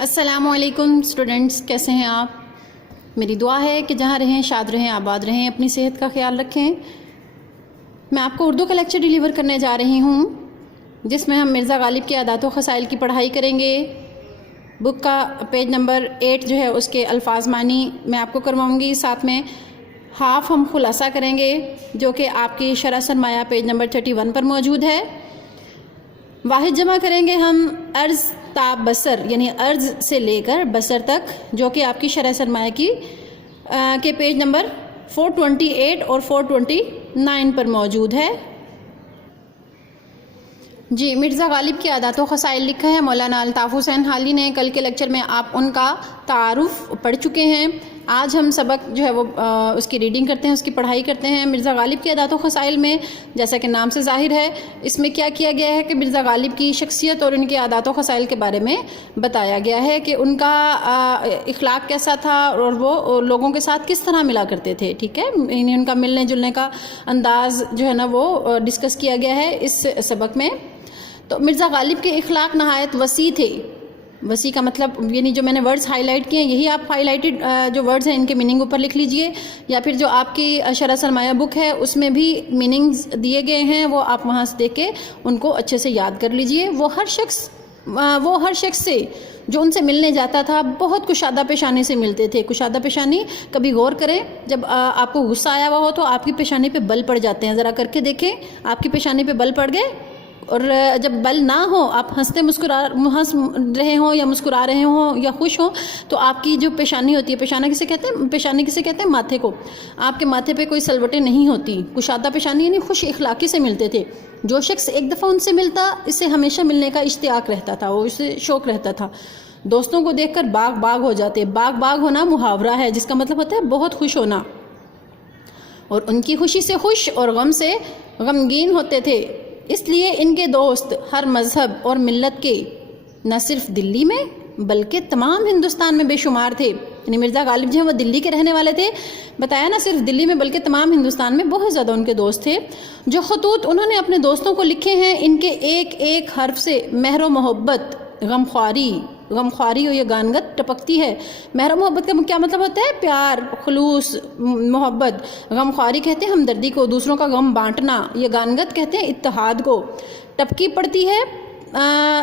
السلام علیکم اسٹوڈنٹس، کیسے ہیں آپ؟ میری دعا ہے کہ جہاں رہیں شاد رہیں، آباد رہیں، اپنی صحت کا خیال رکھیں۔ میں آپ کو اردو کا لیکچر ڈیلیور کرنے جا رہی ہوں، جس میں ہم مرزا غالب کے عادات و خصائل کی پڑھائی کریں گے۔ بک کا پیج نمبر 8 جو ہے اس کے الفاظ معنی میں آپ کو کرواؤں گی، ساتھ میں ہاف ہم خلاصہ کریں گے جو کہ آپ کی شرح سرمایہ پیج نمبر 31 پر موجود ہے۔ واحد جمع کریں گے ہم ارض تا بصر، یعنی ارض سے لے کر بصر تک، جو کہ آپ کی شرح سرمایہ کی کے پیج نمبر 428 اور 429 پر موجود ہے۔ جی، مرزا غالب کے عادات و خصائل لکھا ہے مولانا الطاف حسین حالی نے۔ کل کے لیکچر میں آپ ان کا تعارف پڑھ چکے ہیں۔ آج ہم سبق جو ہے وہ اس کی ریڈنگ کرتے ہیں، اس کی پڑھائی کرتے ہیں۔ مرزا غالب کے عادات و خصائل میں، جیسا کہ نام سے ظاہر ہے، اس میں کیا کیا گیا ہے کہ مرزا غالب کی شخصیت اور ان کے عادات و خصائل کے بارے میں بتایا گیا ہے کہ ان کا اخلاق کیسا تھا اور وہ لوگوں کے ساتھ کس طرح ملا کرتے تھے، ٹھیک ہے؟ یعنی ان کا ملنے جلنے کا انداز جو ہے نا وہ ڈسکس کیا گیا ہے اس سبق میں۔ تو مرزا غالب کے اخلاق نہایت وسیع تھے۔ وسیع کا مطلب یعنی جو میں نے ورڈز ہائی لائٹ کیے ہیں، یہی آپ ہائی لائٹڈ جو ورڈز ہیں ان کے میننگ اوپر لکھ لیجئے، یا پھر جو آپ کی شرح سرمایہ بک ہے اس میں بھی میننگز دیے گئے ہیں، وہ آپ وہاں سے دیکھ کے ان کو اچھے سے یاد کر لیجئے۔ وہ ہر شخص سے جو ان سے ملنے جاتا تھا بہت کشادہ پیشانی سے ملتے تھے۔ کشادہ پیشانی کبھی غور کریں، جب آپ کو غصہ آیا ہوا ہو تو آپ کی پیشانی پہ بل پڑ جاتے ہیں، ذرا کر کے دیکھیں، آپ کی پیشانی پہ بل پڑ گئے؟ اور جب بل نہ ہو، آپ ہنس رہے ہوں یا مسکرا رہے ہوں یا خوش ہوں، تو آپ کی جو پیشانی ہوتی ہے، پیشانی کسے کہتے ہیں؟ ماتھے کو۔ آپ کے ماتھے پہ کوئی سلوٹیں نہیں ہوتی۔ کشادہ پیشانی یعنی خوش اخلاقی سے ملتے تھے۔ جو شخص ایک دفعہ ان سے ملتا، اس سے ہمیشہ ملنے کا اشتیاق رہتا تھا، وہ اسے شوق رہتا تھا۔ دوستوں کو دیکھ کر باغ ہو جاتے۔ باغ ہونا محاورہ ہے جس کا مطلب ہوتا ہے بہت خوش ہونا، اور ان کی خوشی سے خوش اور غم سے غمگین ہوتے تھے۔ اس لیے ان کے دوست ہر مذہب اور ملت کے نہ صرف دلی میں بلکہ تمام ہندوستان میں بے شمار تھے۔ یعنی مرزا غالب جو ہیں وہ دلی کے رہنے والے تھے، بتایا نہ صرف دلی میں بلکہ تمام ہندوستان میں بہت زیادہ ان کے دوست تھے۔ جو خطوط انہوں نے اپنے دوستوں کو لکھے ہیں، ان کے ایک ایک حرف سے مہر و محبت، غمخواری اور یہ گانگت ٹپکتی ہے۔ مہر و محبت کا کیا مطلب ہوتا ہے؟ پیار، خلوص، محبت۔ غمخواری کہتے ہیں ہمدردی کو، دوسروں کا غم بانٹنا۔ یہ گانگت کہتے ہیں اتحاد کو۔ ٹپکی پڑتی ہے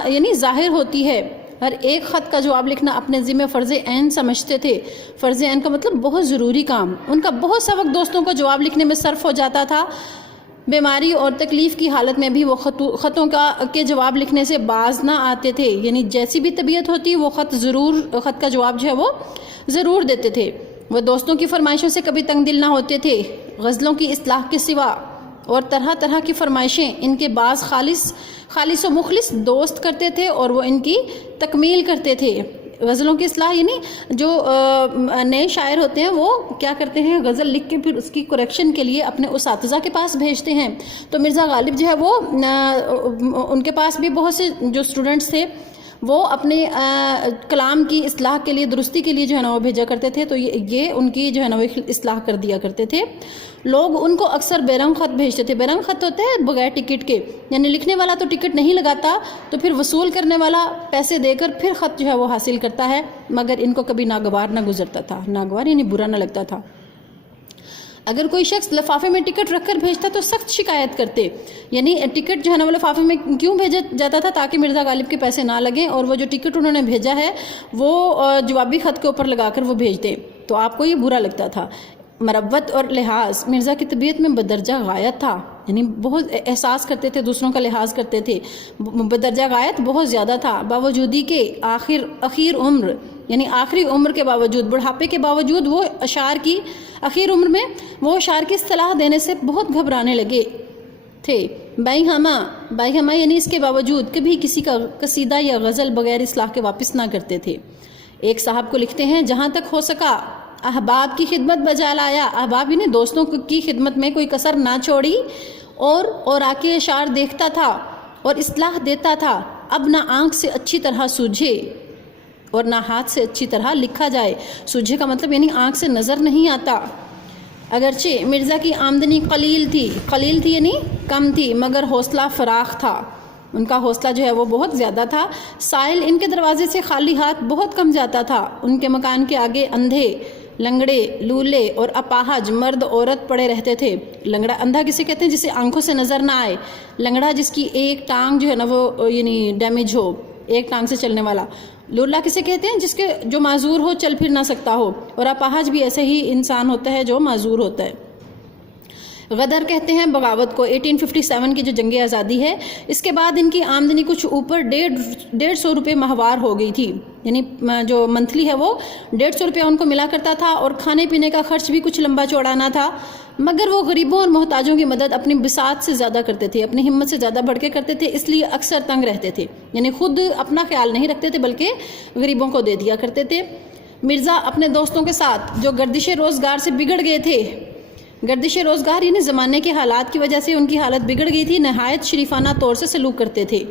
یعنی ظاہر ہوتی ہے۔ ہر ایک خط کا جواب لکھنا اپنے ذمہ فرض عین سمجھتے تھے۔ فرض عین کا مطلب بہت ضروری کام۔ ان کا بہت سا وقت دوستوں کو جواب لکھنے میں صرف ہو جاتا تھا۔ بیماری اور تکلیف کی حالت میں بھی وہ خطوں کے جواب لکھنے سے باز نہ آتے تھے۔ یعنی جیسی بھی طبیعت ہوتی وہ خط کا جواب جو ہے وہ ضرور دیتے تھے۔ وہ دوستوں کی فرمائشوں سے کبھی تنگ دل نہ ہوتے تھے۔ غزلوں کی اصلاح کے سوا اور طرح طرح کی فرمائشیں ان کے بعض خالص و مخلص دوست کرتے تھے اور وہ ان کی تکمیل کرتے تھے۔ غزلوں کی اصلاح یعنی جو نئے شاعر ہوتے ہیں وہ کیا کرتے ہیں، غزل لکھ کے پھر اس کی کریکشن کے لیے اپنے اساتذہ کے پاس بھیجتے ہیں۔ تو مرزا غالب جو ہے وہ ان کے پاس بھی بہت سے جو اسٹوڈنٹس تھے وہ اپنے کلام کی اصلاح کے لیے، درستی کے لیے جو ہے نا وہ بھیجا کرتے تھے۔ تو یہ ان کی جو ہے نا وہ اصلاح کر دیا کرتے تھے۔ لوگ ان کو اکثر بے رنگ خط بھیجتے تھے۔ بے رنگ خط ہوتے ہیں بغیر ٹکٹ کے، یعنی لکھنے والا تو ٹکٹ نہیں لگاتا، تو پھر وصول کرنے والا پیسے دے کر پھر خط جو ہے وہ حاصل کرتا ہے، مگر ان کو کبھی ناگوار نہ گزرتا تھا۔ ناگوار یعنی برا نہ لگتا تھا۔ اگر کوئی شخص لفافے میں ٹکٹ رکھ کر بھیجتا تو سخت شکایت کرتے۔ یعنی ٹکٹ جو ہے نا وہ لفافے میں کیوں بھیجا جاتا تھا؟ تاکہ مرزا غالب کے پیسے نہ لگیں، اور وہ جو ٹکٹ انہوں نے بھیجا ہے وہ جوابی خط کے اوپر لگا کر وہ بھیج دیں، تو آپ کو یہ برا لگتا تھا۔ مروت اور لحاظ، مرزا کی طبیعت میں بدرجہ غایت تھا، یعنی بہت احساس کرتے تھے، دوسروں کا لحاظ کرتے تھے۔ بدرجہ غایت بہت زیادہ تھا۔ باوجودی کے اخیر عمر، یعنی آخری عمر کے باوجود، بڑھاپے کے باوجود، وہ اشعار کی اخیر عمر میں وہ اشعار کی اصطلاح دینے سے بہت گھبرانے لگے تھے۔ بائی ہمہ یعنی اس کے باوجود کبھی کسی کا قصیدہ یا غزل بغیر اصلاح کے واپس نہ کرتے تھے۔ ایک صاحب کو لکھتے ہیں، جہاں تک ہو سکا احباب کی خدمت بجا لایا۔ احباب یعنی دوستوں کی خدمت میں کوئی کسر نہ چھوڑی، اور آ کے اشعار دیکھتا تھا اور اصلاح دیتا تھا۔ اب نہ آنکھ سے اچھی طرح سوجھے اور نہ ہاتھ سے اچھی طرح لکھا جائے۔ سوجھے کا مطلب یعنی آنکھ سے نظر نہیں آتا۔ اگرچہ مرزا کی آمدنی قلیل تھی یعنی کم تھی، مگر حوصلہ فراخ تھا۔ ان کا حوصلہ جو ہے وہ بہت زیادہ تھا. سائل ان کے دروازے سے خالی ہاتھ بہت کم جاتا تھا. ان کے مکان کے آگے اندھے، لنگڑے، لولے اور اپاہج مرد عورت پڑے رہتے تھے. لنگڑا اندھا کسے کہتے ہیں؟ جسے آنکھوں سے نظر نہ آئے. لنگڑا جس کی ایک ٹانگ جو ہے نا وہ یعنی ڈیمیج ہو، ایک ٹانگ سے چلنے والا. لولا کسے کہتے ہیں؟ جس کے جو معذور ہو، چل پھر نہ سکتا ہو. اور اپاہج بھی ایسے ہی انسان ہوتا ہے جو معذور ہوتا ہے. غدر کہتے ہیں بغاوت کو. 1857 کی جو جنگ آزادی ہے، اس کے بعد ان کی آمدنی کچھ اوپر 150 روپے ماہوار ہو گئی تھی. یعنی جو منتھلی ہے وہ 150 روپے ان کو ملا کرتا تھا، اور کھانے پینے کا خرچ بھی کچھ لمبا چوڑا نہ تھا. مگر وہ غریبوں اور محتاجوں کی مدد اپنی بساط سے زیادہ کرتے تھے، اپنی ہمت سے زیادہ بڑھ کے کرتے تھے، اس لیے اکثر تنگ رہتے تھے. یعنی خود اپنا خیال نہیں رکھتے تھے بلکہ غریبوں کو دے دیا کرتے تھے. مرزا اپنے دوستوں کے ساتھ جو گردش روزگار سے بگڑ گئے تھے، گردش روزگار یعنی زمانے کے حالات کی وجہ سے ان کی حالت بگڑ گئی تھی، نہایت شریفانہ طور سے سلوک کرتے تھے.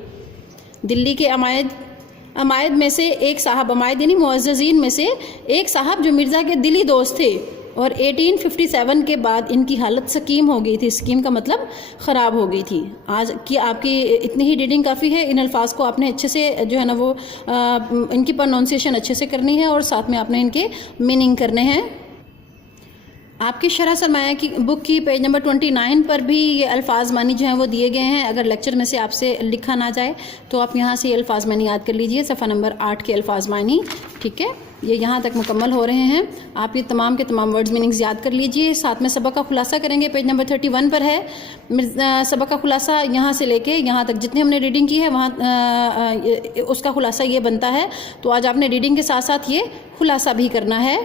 دلی کے عمائد میں سے ایک صاحب، عمائد یعنی معززین میں سے ایک صاحب جو مرزا کے دلی دوست تھے، اور 1857 کے بعد ان کی حالت سقیم ہو گئی تھی. سقیم کا مطلب خراب ہو گئی تھی. آج کی آپ کی اتنی ہی ریڈنگ کافی ہے. ان الفاظ کو آپ نے اچھے سے جو ہے نا وہ ان کی پروننسیشن اچھے سے کرنی ہے، اور ساتھ میں آپ نے ان کے میننگ کرنے ہیں. آپ کی شرح سرمایہ کی بک کی پیج نمبر 29 پر بھی یہ الفاظ معنی جو ہیں وہ دیے گئے ہیں. اگر لیکچر میں سے آپ سے لکھا نہ جائے تو آپ یہاں سے یہ الفاظ معنی یاد کر لیجئے. صفحہ نمبر 8 کے الفاظ معنی، ٹھیک ہے، یہ یہاں تک مکمل ہو رہے ہیں. آپ یہ تمام کے تمام ورڈز میننگز یاد کر لیجئے. ساتھ میں سبق کا خلاصہ کریں گے. پیج نمبر 31 پر ہے سبق کا خلاصہ. یہاں سے لے کے یہاں تک جتنے ہم نے ریڈنگ کی ہے وہاں اس کا خلاصہ یہ بنتا ہے. تو آج آپ نے ریڈنگ کے ساتھ ساتھ یہ خلاصہ بھی کرنا ہے.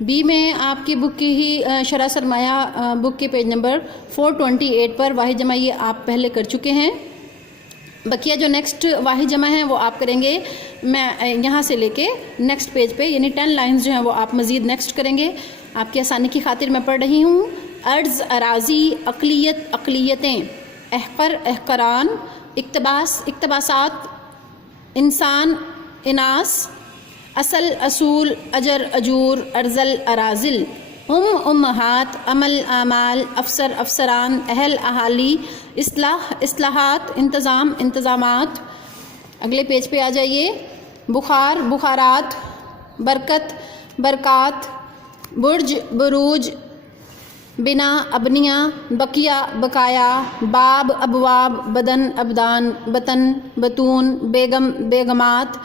بی میں آپ کی بک کی ہی شرح سرمایہ بک کے پیج نمبر 428 پر واحد جمع یہ آپ پہلے کر چکے ہیں. بقیہ جو نیکسٹ واحد جمع ہیں وہ آپ کریں گے. میں یہاں سے لے کے نیکسٹ پیج پہ، یعنی 10 لائنز جو ہیں وہ آپ مزید نیکسٹ کریں گے. آپ کی آسانی کی خاطر میں پڑھ رہی ہوں. ارض، اراضی، اقلیت، اقلیتیں، احقر، احقران، اقتباس، اقتباسات، انسان، اناس، اصل، اصول، اجر، اجور، ارزل، اراذل، امہات، عمل، اعمال، افسر، افسران، اہل، اہالی، اصلاح، اصلاحات، انتظام، انتظامات. اگلے پیج پہ آ جائیے. بخار، بخارات، برکت، برکات، برج، بروج، بنا، ابنیہ، بقیہ، بقایا، باب، ابواب، بدن، ابدان، بطن، بطون، بیگم، بیگمات،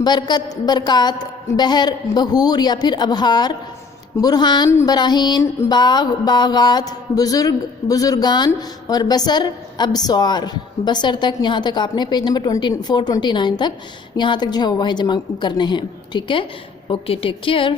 برکت، برکات، بحر، بحور یا پھر ابحار، برہان، براہین، باغ، باغات، بزرگ، بزرگان، اور بصر، ابصار. بصر تک یہاں تک آپ نے پیج نمبر 429 تک یہاں تک جو ہے وہ واحد جمع کرنے ہیں. ٹھیک ہے، اوکے، ٹیک کیئر.